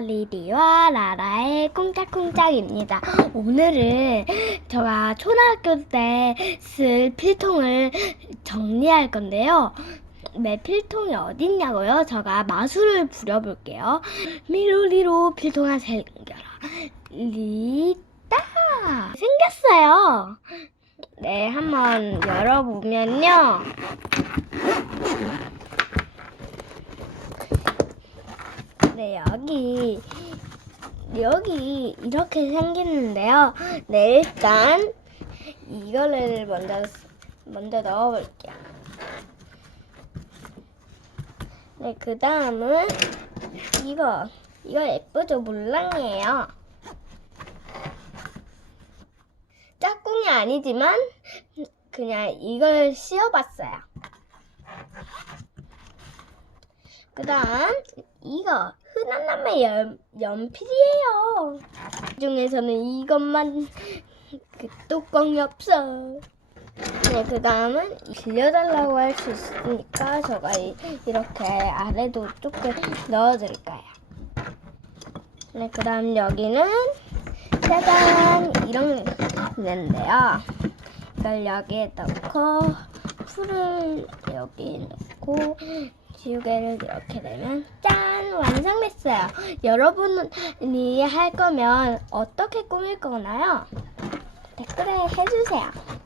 리리와 라라의 콩짝콩짝입니다. 오늘은 제가 초등학교 때 쓸 필통을 정리할 건데요. 내 필통이 어딨냐고요? 제가 마술을 부려볼게요. 미로리로 필통아 생겨라. 리따! 생겼어요. 네, 한번 열어보면요. 네, 여기, 여기 이렇게 생기는데요. 네, 일단 이거를 먼저, 먼저 넣어 볼게요. 네, 그 다음은 이거, 이거 예쁘죠? 물랑이에요. 짝꿍이 아니지만 그냥 이걸 씌워봤어요. 그 다음 이거 흔한 남의 연, 연필이에요. 그 중에서는 이것만 그 뚜껑이 없어. 네, 그 다음은 빌려달라고 할 수 있으니까 제가 이, 이렇게 아래도 조금 넣어드릴까요? 네, 그 다음 여기는 짜잔 이런 게 있는데요. 이걸 여기에 넣고 풀을 여기 넣고 지우개를 이렇게 내면 짠 완성됐어요. 여러분이 할 거면 어떻게 꾸밀 거나요? 댓글에 해주세요.